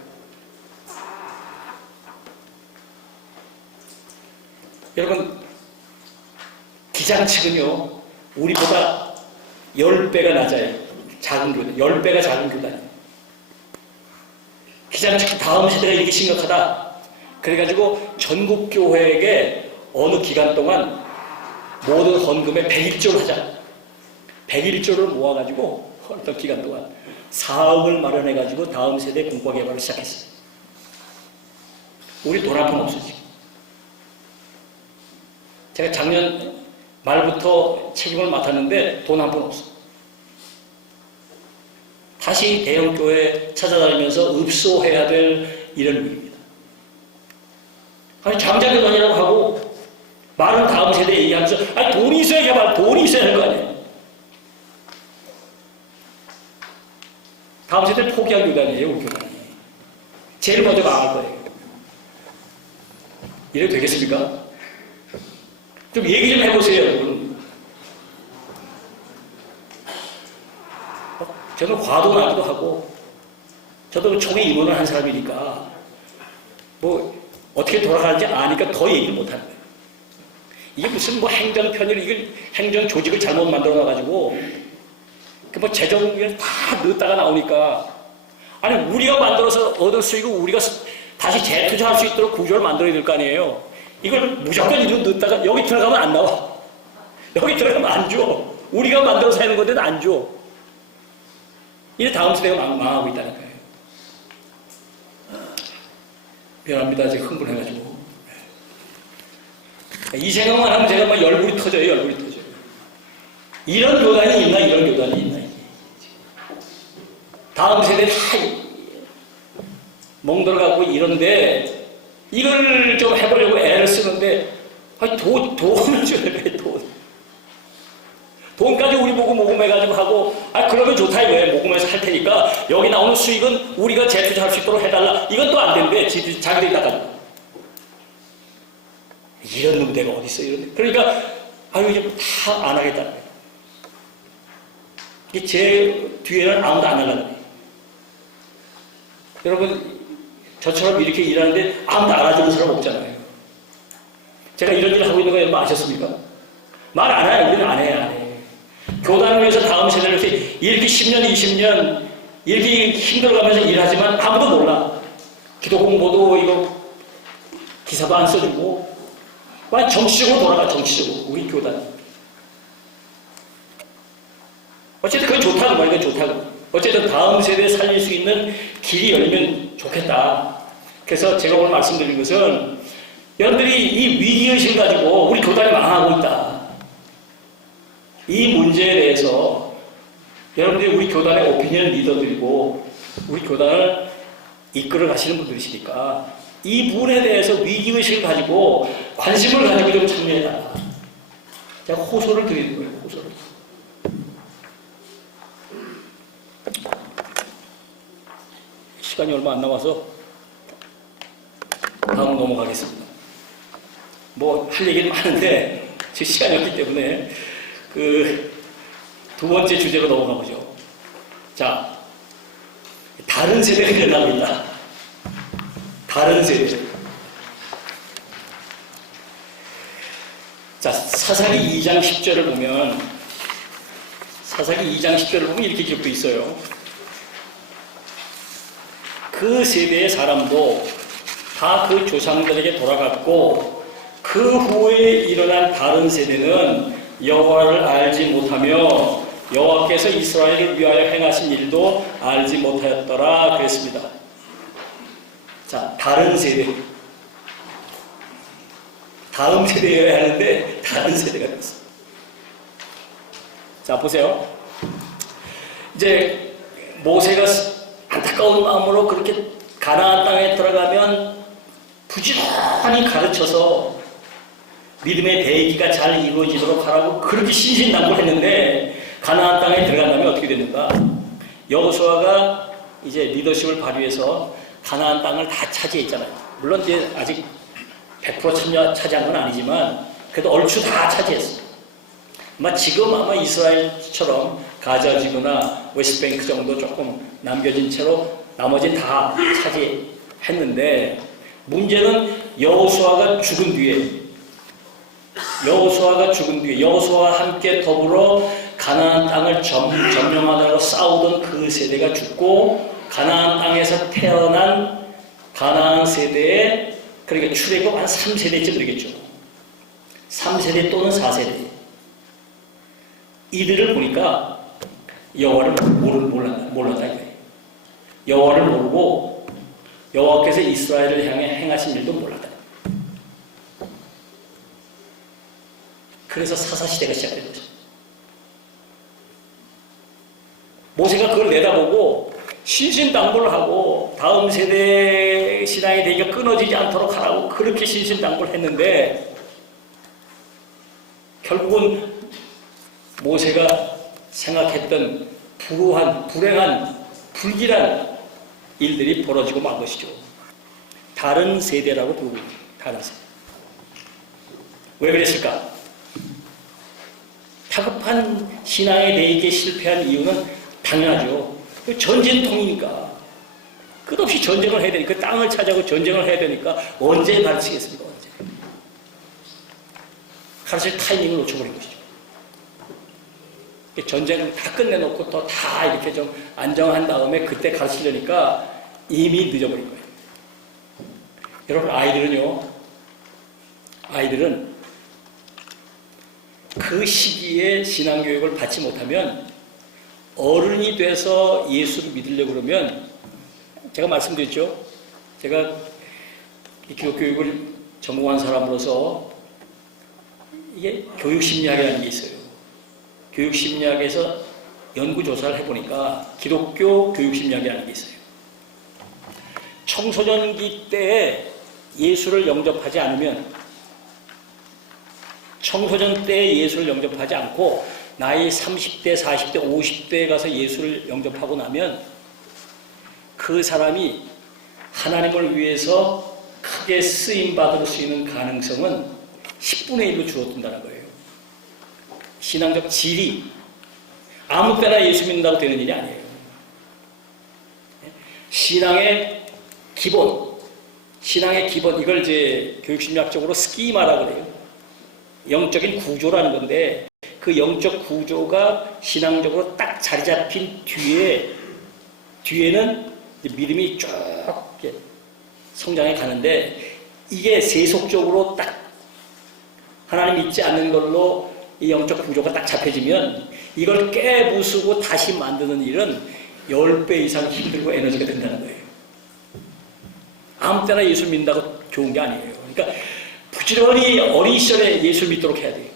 여러분, 기장 측은요, 우리보다 10배가 낮아요. 작은 교단, 10배가 작은 교단이에요. 기장 측 다음 세대가 이렇게 심각하다. 그래가지고 전국교회에게 어느 기간 동안 모든 헌금의 101조를 하자. 101조를 모아가지고 어떤 기간 동안 사업을 마련해가지고 다음 세대 공과 개발을 시작했어요. 우리 돈 한 푼 없어 지금. 제가 작년 말부터 책임을 맡았는데 돈 한 푼 없어. 다시 대형교회 찾아다니면서 읍소해야 될 이런 일입니다. 아니 장자교단이라고 하고 말은 다음 세대에 얘기하면서 아니 돈이 있어야 개발, 돈이 있어야 하는 거 아니에요. 다음 세대 포기한 교단이에요, 우리 교단이. 제일 먼저 망할 거예요. 이래도 되겠습니까? 좀 얘기 좀 해보세요, 여러분. 저는 과도 나기도 하고, 저도 총회 임원을 한 사람이니까, 뭐, 어떻게 돌아가는지 아니까 더 얘기를 못하는 거예요. 이게 무슨 뭐 행정편의를, 이걸 행정 조직을 잘못 만들어놔가지고, 뭐 재정을 다 넣었다가 나오니까, 아니, 우리가 만들어서 얻을 수익을 우리가 다시 재투자할 수 있도록 구조를 만들어야 될 거 아니에요. 이걸 무조건 이로 넣었다가 여기 들어가면 안 나와. 여기 들어가면 안 줘. 우리가 만들어서 하는 건데도 안 줘. 이제 다음 세대가 망하고 있다는 거예요. 미안합니다. 제가 흥분해가지고. 이 생각만 하면 제가 막 열불이 터져요. 열불이 터져요. 이런 교단이 있나? 이런 교단이 있나? 다음 세대 다 멍들어가고 이런데 이걸 좀 해보려고 애를 쓰는데 아니 돈을 줘야 돼. 돈까지 우리 보고 모금해가지고 하고 그러면 좋다 이거예요. 모금해서 할 테니까 여기 나오는 수익은 우리가 재투자할 수 있도록 해달라. 이건 또 안 된대. 자기들이 다 가지고. 이런 놈대가 어디 있어 이런. 그러니까 이제 다 안 하겠다는 거예요. 제 뒤에는 아무도 안 하려는 거예요. 여러분 저처럼 이렇게 일하는데 아무도 알아주는 사람 없잖아요. 제가 이런 일을 하고 있는 거 여러분 아셨습니까? 말 안 해요. 우리는 안 해요. 교단을 위해서 다음 세대를 이렇게 10년, 20년 이렇게 힘들어가면서 일하지만 아무도 몰라. 기도 공부도 이거 기사도 안 써주고 정치적으로 돌아가. 정치적으로 우리 교단. 어쨌든 그건 좋다고 말이야. 좋다고. 어쨌든 다음 세대에 살릴 수 있는 길이 열리면 좋겠다. 그래서 제가 오늘 말씀드린 것은 여러분들이 이 위기의식을 가지고 우리 교단이 망하고 있다. 이 문제에 대해서 여러분들이 우리 교단의 오피니언 리더들이고 우리 교단을 이끌어 가시는 분들이시니까 이 부분에 대해서 위기의식을 가지고 관심을 가지고 좀 참여해달라. 제가 호소를 드리는 거예요. 호소를. 시간이 얼마 안 남아서 다음 넘어가겠습니다. 할 얘기는 많은데 제 시간이 없기 때문에 두 번째 주제로 넘어가 보죠. 자, 다른 세대가 일어나고 있다. 다른 세대. 자, 사사기 2장 10절을 보면 이렇게 기록되어 있어요. 그 세대의 사람도 다 그 조상들에게 돌아갔고 그 후에 일어난 다른 세대는 여호와를 알지 못하며 여호와께서 이스라엘을 위하여 행하신 일도 알지 못하였더라 그랬습니다. 자, 다른 세대. 다음 세대여야 하는데 다른 세대가 됐어. 자, 보세요. 이제 모세가 안타까운 마음으로 그렇게 가나안 땅에 들어가면 부지런히 가르쳐서 믿음의 대기가 잘 이루어지도록 하라고 그렇게 신신당부했는데 가나안 땅에 들어간 다음에 어떻게 됐는가? 여호수아가 이제 리더십을 발휘해서 가나안 땅을 다 차지했잖아요. 물론 이제 아직 100% 차지한 건 아니지만 그래도 얼추 다 차지했어요. 지금 아마 이스라엘처럼 가자 지구나 웨스트뱅크 정도 조금 남겨진 채로 나머지는 다 차지했는데 문제는 여호수아가 죽은 뒤에 여호수아와 함께 더불어 가나안 땅을 점령하다가 싸우던 그 세대가 죽고 가나안 땅에서 태어난 가나안 세대의 그러니까 출애굽 한 3세대쯤 되겠죠. 3세대 또는 4세대. 이들을 보니까 여호와를 몰랐다 이거예요. 여호와를 모르고 여호와께서 이스라엘을 향해 행하신 일도 몰랐다. 그래서 사사시대가 시작된 거죠. 모세가 그걸 내다보고 신신당부를 하고 다음 세대 신앙의 대기가 끊어지지 않도록 하라고 그렇게 신신당부를 했는데 결국은 모세가 생각했던 불행한 불길한 일들이 벌어지고 만 것이죠. 다른 세대라고 부르고 있습니다. 다른 세대. 왜 그랬을까? 다급한 신앙에 대해 실패한 이유는 당연하죠. 전쟁통이니까. 끝없이 전쟁을 해야 되니까, 그 땅을 차지하고 전쟁을 해야 되니까 언제 가르치겠습니까? 언제. 가르칠 타이밍을 놓쳐버린 것이죠. 전쟁을 다 끝내놓고 또 다 이렇게 좀 안정한 다음에 그때 가르치려니까 이미 늦어버린 거예요. 여러분, 아이들은 그 시기에 신앙교육을 받지 못하면 어른이 돼서 예수를 믿으려고 그러면 제가 말씀드렸죠. 제가 기독교육을 전공한 사람으로서 이게 교육심리학이라는 게 있어요. 교육심리학에서 연구조사를 해보니까 기독교 교육심리학이라는 게 있어요. 청소년기 때에 예수를 영접하지 않으면, 청소년 때 예수를 영접하지 않고 나이 30대, 40대, 50대에 가서 예수를 영접하고 나면 그 사람이 하나님을 위해서 크게 쓰임받을 수 있는 가능성은 10분의 1로 줄어든다는 거예요. 신앙적 질이 아무 때나 예수 믿는다고 되는 일이 아니에요. 신앙의 기본, 이걸 이제 교육심리학적으로 스키마라고 그래요. 영적인 구조라는 건데, 그 영적 구조가 신앙적으로 딱 자리 잡힌 뒤에는 믿음이 쭉 성장해 가는데, 이게 세속적으로 딱 하나님 믿지 않는 걸로 이 영적 구조가 딱 잡혀지면 이걸 깨부수고 다시 만드는 일은 10배 이상 힘들고 에너지가 된다는 거예요. 아무 때나 예수 믿는다고 좋은 게 아니에요. 그러니까 부지런히 어린 시절에 예수 믿도록 해야 돼요.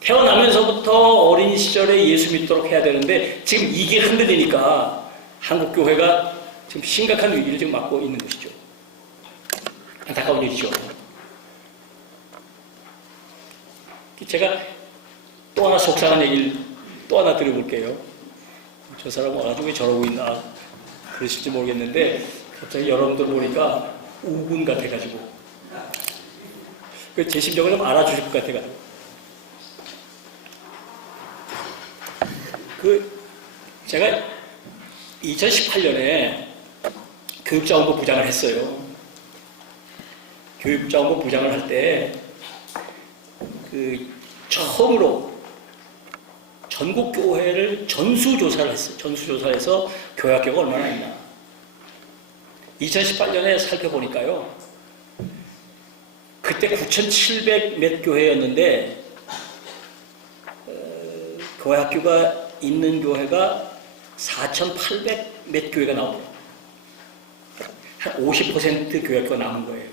태어나면서부터 어린 시절에 예수 믿도록 해야 되는데 지금 이게 흔들리니까 한국 교회가 지금 심각한 위기를 지금 맞고 있는 것이죠. 안타까운 일이죠. 제가 또 하나 속상한 얘기를 또 하나 드려볼게요. 저 사람 와가지고 왜 저러고 있나 그러실지 모르겠는데 갑자기 여러분들 보니까 우군 같아가지고 제 심정을 좀 알아주실 것 같아가지고 제가 2018년에 교육자원부 부장을 했어요. 교육자원부 부장을 할 때 처음으로 전국 교회를 전수조사를 했어요. 전수조사를 해서 교회학교가 얼마나 있나. 2018년에 살펴보니까요. 그때 9,700 몇 교회였는데 교회학교가 있는 교회가 4,800 몇 교회가 나오고 한 50% 교회학교가 남은 거예요.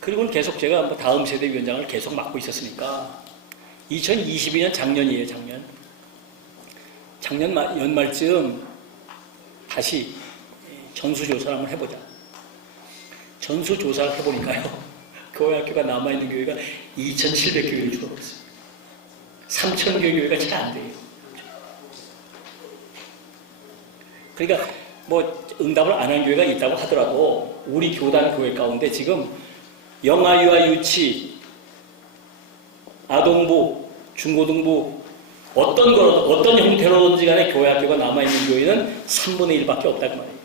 그리고는 계속 제가 다음 세대 위원장을 계속 맡고 있었으니까 2022년 작년이에요. 작년 연말쯤 다시 전수조사를 한번 해보자. 전수조사를 해보니까요. 교회학교가 남아있는 교회가 2,700교회를 줄어들었어요. 3,000교회가 채 안 돼요. 그러니까 응답을 안 한 교회가 있다고 하더라도 우리 교단 교회 가운데 지금 영아유아 유치, 아동부, 중고등부 어떤 형태로든지 간에 교회학교가 남아있는 교회는 3분의 1밖에 없다고 말이에요.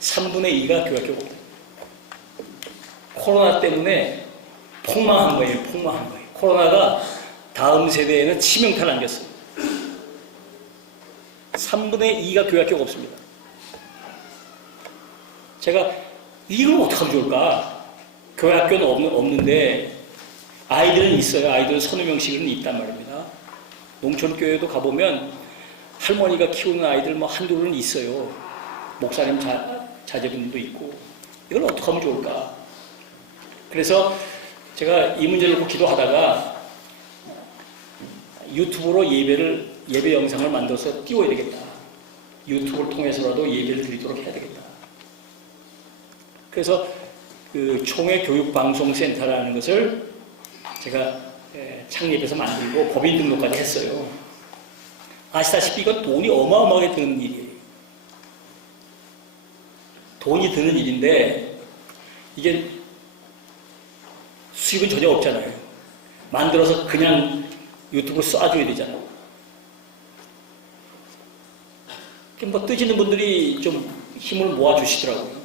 3분의 2가 교회학교가 없다. 코로나 때문에 폭망한 거예요. 코로나가 다음 세대에는 치명타를 안겼어요. 3분의 2가 교회학교가 없습니다. 제가 이걸 어떻게 하면 좋을까? 교회학교는 없는데 아이들은 있어요. 아이들은 서너 명씩은 있단 말입니다. 농촌교회도 가보면 할머니가 키우는 아이들 한둘은 있어요. 목사님 자제분도 있고. 이걸 어떻게 하면 좋을까? 그래서 제가 이 문제를 놓고 기도하다가 유튜브로 예배 영상을 만들어서 띄워야 되겠다. 유튜브를 통해서라도 예배를 드리도록 해야 되겠다. 그래서 총회 교육방송센터라는 것을 제가 창립해서 만들고 법인 등록까지 했어요. 아시다시피 이건 돈이 어마어마하게 드는 일이에요. 돈이 드는 일인데 이게 수익은 전혀 없잖아요. 만들어서 그냥 유튜브로 쏴줘야 되잖아요. 뜨지는 분들이 좀 힘을 모아주시더라고요.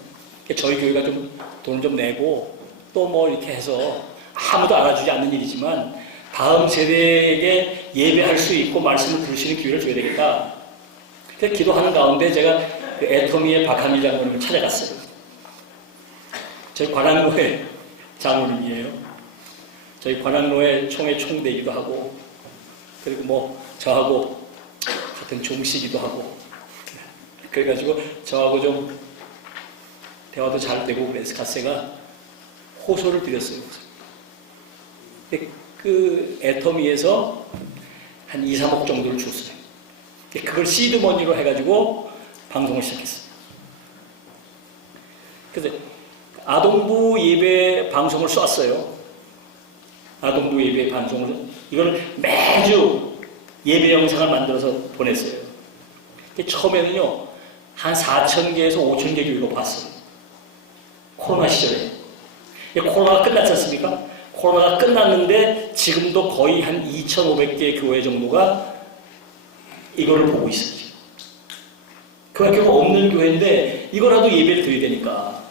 저희 교회가 좀 돈을 좀 내고 또 이렇게 해서 아무도 알아주지 않는 일이지만 다음 세대에게 예배할 수 있고 말씀을 들을 수 있는 기회를 줘야 되겠다. 그래서 기도하는 가운데 제가 애터미의 박한일 장로님을 찾아갔어요. 저희 관악로의 장로님이에요. 저희 관악로의 총회 총대기도 하고 그리고 저하고 같은 종씨기도 하고 그래가지고 저하고 좀 대화도 잘 되고 그래서 갓세가 호소를 드렸어요. 그 애터미에서 한 2, 3억 정도를 줬어요. 그걸 시드머니로 해가지고 방송을 시작했어요. 그래서 아동부 예배 방송을 쐈어요. 아동부 예배 방송을, 이걸 매주 예배 영상을 만들어서 보냈어요. 처음에는요, 한 4,000개에서 5,000개 교회가 봤어요. 코로나 시절에. 코로나가 끝났지 않습니까? 코로나가 끝났는데 지금도 거의 한 2,500개 교회 정도가 이거를 보고 있어요. 그 학교가 없는 교회인데 이거라도 예배를 드려야 되니까.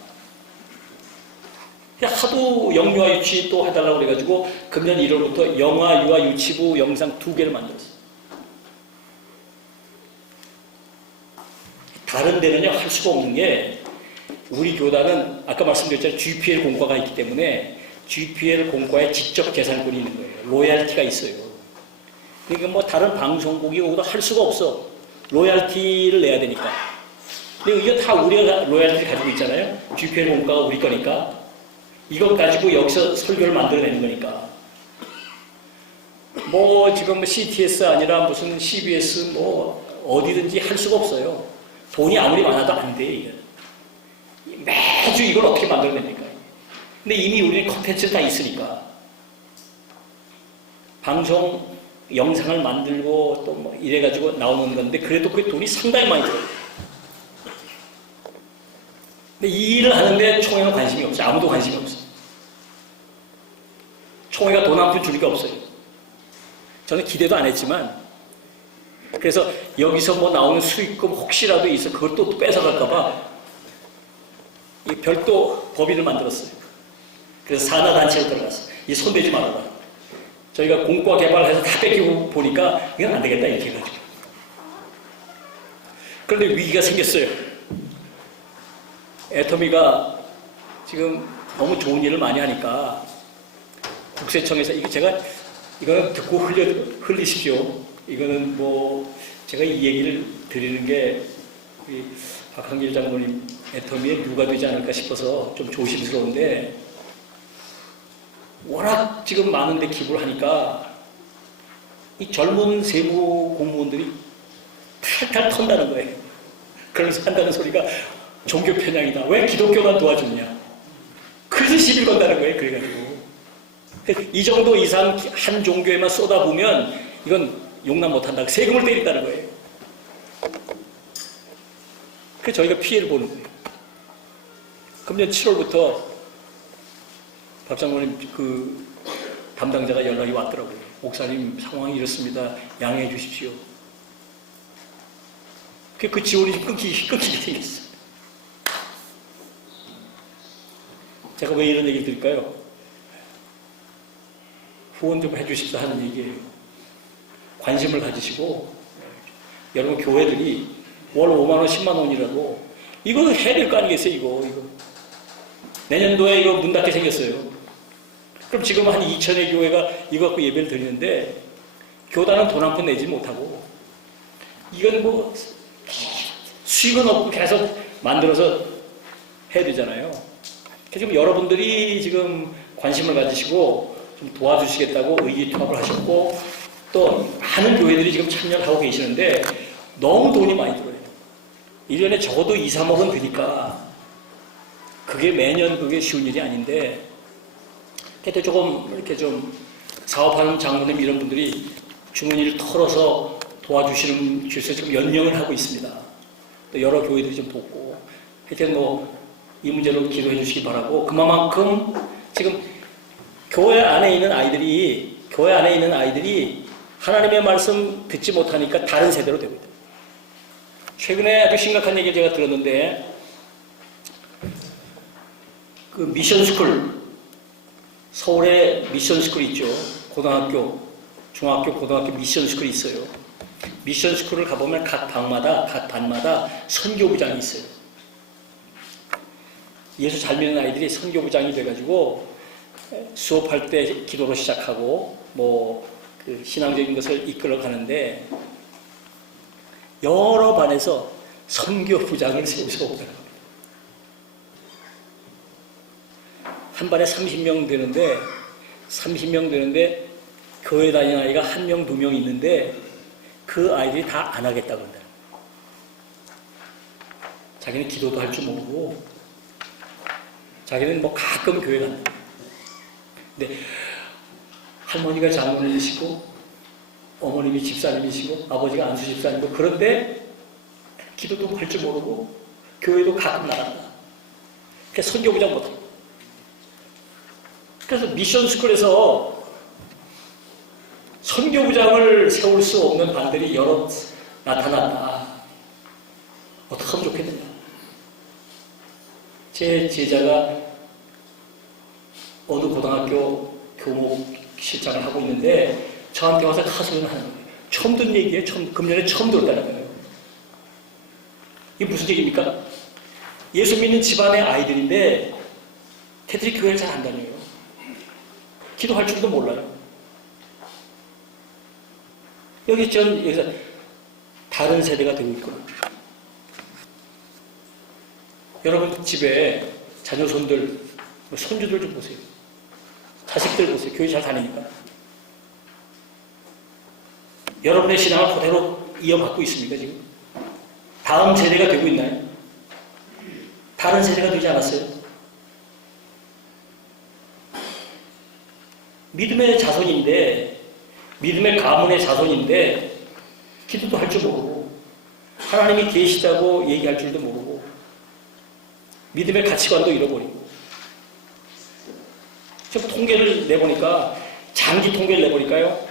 하도 영유아 유치 또 해달라고 그래가지고 금년 1월부터 영아, 유아, 유치부 영상 2개를 만들었어요. 다른 데는요, 할 수가 없는 게, 우리 교단은 아까 말씀드렸잖아요. GPL 공과가 있기 때문에 GPL 공과에 직접 계산권이 있는 거예요. 로얄티가 있어요. 그러니까 뭐 다른 방송국이 오도 할 수가 없어. 로얄티를 내야 되니까. 근데 이거 다 우리가 로얄티를 가지고 있잖아요. GPL 공과가 우리 거니까. 이것 가지고 여기서 설교를 만들어내는 거니까. 뭐 지금 CTS 아니라 무슨 CBS 뭐 어디든지 할 수가 없어요. 돈이 아무리 많아도 안 돼, 이게. 매주 이걸 어떻게 만들어냅니까? 근데 이미 우리는 콘텐츠가 다 있으니까. 방송 영상을 만들고 또 뭐 이래가지고 나오는 건데, 그래도 그 돈이 상당히 많이 들어요. 근데 이 일을 하는데 총회는 관심이 없어요. 아무도 관심이 없어요. 총회가 돈 한 푼 줄 리가 없어요. 저는 기대도 안 했지만, 그래서 여기서 뭐 나오는 수익금 혹시라도 있어 그걸 또 뺏어갈까봐 별도 법인을 만들었어요. 그래서 산하단체로 들어갔어요. 이 손대지 말아라. 저희가 공과 개발해서 다 뺏기고 보니까 이건 안 되겠다 이렇게 해가지고. 그런데 위기가 생겼어요. 애터미가 지금 너무 좋은 일을 많이 하니까 국세청에서 이거는 듣고 흘리십시오. 이거는 뭐 제가 이 얘기를 드리는 게 박한길 장로님 애터미에 누가 되지 않을까 싶어서 좀 조심스러운데, 워낙 지금 많은데 기부를 하니까 이 젊은 세무 공무원들이 탈탈 턴다는 거예요. 그러면서 한다는 소리가 종교 편향이다. 왜 기독교만 도와줬냐. 그래서 시비를 건다는 거예요. 그래가지고 이 정도 이상 한 종교에만 쏟아부으면 이건 용납 못한다. 세금을 때린다는 거예요. 그래서 저희가 피해를 보는 거예요. 금년 7월부터 박 장로님 그 담당자가 연락이 왔더라고요. 목사님 상황이 이렇습니다. 양해해 주십시오. 그 지원이 끊기게 생겼어요. 제가 왜 이런 얘기를 드릴까요? 후원 좀 해주십사 하는 얘기예요. 관심을 가지시고, 여러분 교회들이 월 5만원, 10만원이라도 이거 해야 될 거 아니겠어요, 이거. 내년도에 이거 문 닫게 생겼어요. 그럼 지금 한 2,000의 교회가 이거 갖고 예배를 드리는데, 교단은 돈 한 푼 내지 못하고, 이건 뭐, 수익은 없고 계속 만들어서 해야 되잖아요. 그래서 지금 여러분들이 지금 관심을 가지시고, 좀 도와주시겠다고 의기투합을 하셨고, 또 많은 교회들이 지금 참여를 하고 계시는데, 너무 돈이 많이 들어요. 1년에 적어도 2, 3억은 드니까, 그게 매년 그게 쉬운 일이 아닌데, 그때 조금 이렇게 좀 사업하는 장로님 이런 분들이 주머니를 털어서 도와주시는 주에서 지금 연명을 하고 있습니다. 또 여러 교회들이 좀 돕고, 하여튼 뭐 이 문제로 기도해 주시기 바라고, 그만큼 지금 교회 안에 있는 아이들이 하나님의 말씀 듣지 못하니까 다른 세대로 되고 있다. 최근에 아주 심각한 얘기 제가 들었는데, 그 미션스쿨, 서울에 미션스쿨이 있죠. 고등학교, 중학교, 고등학교 미션스쿨이 있어요. 미션스쿨을 가보면 각 반마다 선교부장이 있어요. 예수 잘 믿는 아이들이 선교부장이 돼가지고 수업할 때 기도로 시작하고 그 신앙적인 것을 이끌어 가는데, 여러 반에서 선교부장을 세우셔 오더라고요. 한 반에 30명 되는데 교회 다니는 아이가 1명, 2명 있는데 그 아이들이 다 안 하겠다고 한다. 자기는 기도도 할 줄 모르고 자기는 뭐 가끔 교회 간다. 근데 할머니가 장로님이시고 어머님이 집사님이시고 아버지가 안수 집사님이고 그런데 기도도 할 줄 모르고 교회도 가끔 나간다. 그래서 선교부장 못해. 그래서 미션 스쿨에서 선교부장을 세울 수 없는 반들이 여러 나타났다. 어떻게 하면 좋겠느냐. 제 제자가 어느 고등학교 교목실장을 하고 있는데 저한테 와서 하소연을 하는 거예요. 처음 듣는 얘기예요. 금년에 처음 들었다는 거예요. 이게 무슨 얘기입니까? 예수 믿는 집안의 아이들인데 걔들이 교회를 잘 안 다녀요. 기도할 줄도 몰라요. 여기서 다른 세대가 되고 있구나. 여러분 집에 자녀손들, 손주들 좀 보세요. 자식들 보세요. 교회 잘 다니니까. 여러분의 신앙을 그대로 이어받고 있습니까, 지금? 다음 세대가 되고 있나요? 다른 세대가 되지 않았어요? 믿음의 자손인데, 믿음의 가문의 자손인데, 기도도 할 줄 모르고, 하나님이 계시다고 얘기할 줄도 모르고, 믿음의 가치관도 잃어버리고, 지금 통계를 내보니까, 장기 통계를 내보니까요,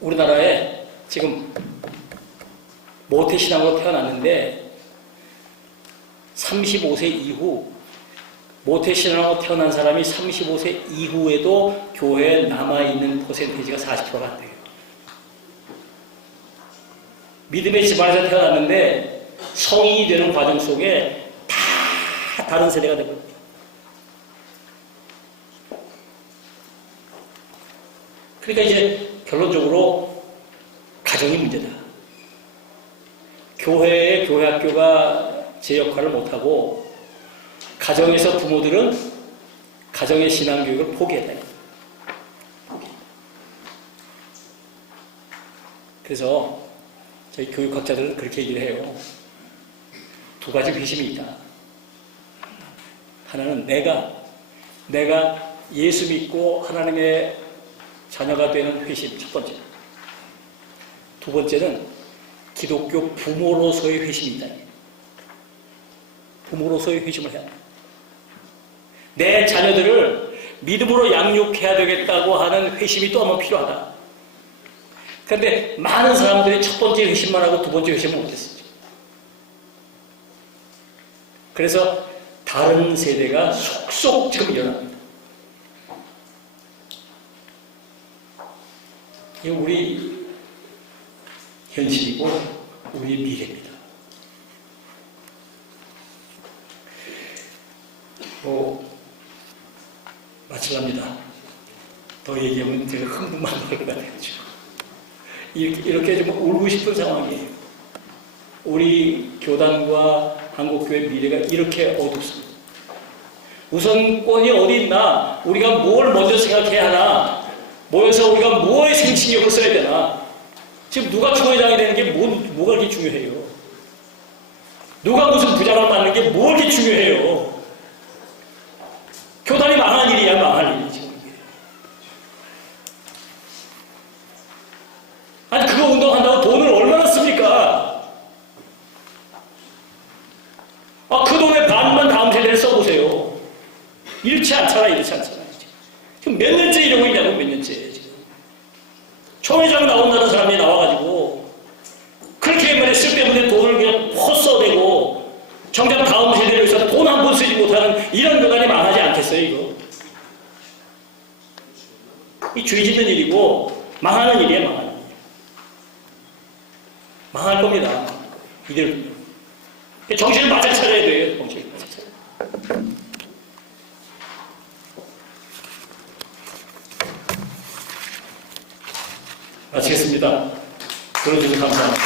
우리나라에 지금 모태신앙으로 태어났는데 35세 이후 모태신앙으로 태어난 사람이 35세 이후에도 교회에 남아있는 퍼센테이지가 40%가 안 돼요. 믿음의 집안에서 태어났는데 성인이 되는 과정 속에 다 다른 세대가 되고 그러니까 이제 결론적으로 가정이 문제다. 교회의 교회학교가 제 역할을 못하고 가정에서 부모들은 가정의 신앙교육을 포기했다. 그래서 저희 교육학자들은 그렇게 얘기를 해요. 두 가지 회심이 있다. 하나는 내가 예수 믿고 하나님의 자녀가 되는 회심, 첫 번째. 두 번째는 기독교 부모로서의 회심이 있다. 부모로서의 회심을 해야 돼. 내 자녀들을 믿음으로 양육해야 되겠다고 하는 회심이 또 한번 필요하다. 그런데 많은 사람들이 첫 번째 회심만 하고 두 번째 회심을 못했어요. 그래서 다른 세대가 속속 지금 일어납니다. 이게 우리 현실이고 우리의 미래입니다. 마치랍니다. 더 얘기하면 제가 흥분만 할 것 같아가지고 이렇게 좀 울고 싶은 상황이에요. 우리 교단과 한국교회 미래가 이렇게 어둡습니다. 우선권이 어디 있나? 우리가 뭘 먼저 생각해야 하나? 모여서 우리가 뭐에 생신경을 써야 되나? 지금 누가 총회장이 되는 게 뭐가 그렇게 중요해요? 누가 무슨 부장을 맡는 게 뭐 그렇게 중요해요? 교단이 망한 일이야, 망할 일이지. 아니, 그거 운동한다고 돈을 얼마나 씁니까? 그 돈의 반만 다음 세대에 써보세요. 이렇지 않잖아. 지금 몇 년째 이러고 있냐고, 몇 년째. 지금. 총회장 나온다는 사람이 나와가지고, 그렇게 말에 쓸데없는 돈을 그냥 헛써대고, 정작 다음 세대를 위해서 돈 한 번 쓰지 못하는 이런 교단이 망하지 않겠어요, 이거? 이 죄 짓는 일이고, 망하는 일이에요, 망하는 일. 망할 겁니다. 이대로. 정신을 바짝 차려야 돼요, 정신을 바짝 차려야 돼요. 마치겠습니다. 들어주셔서 감사합니다.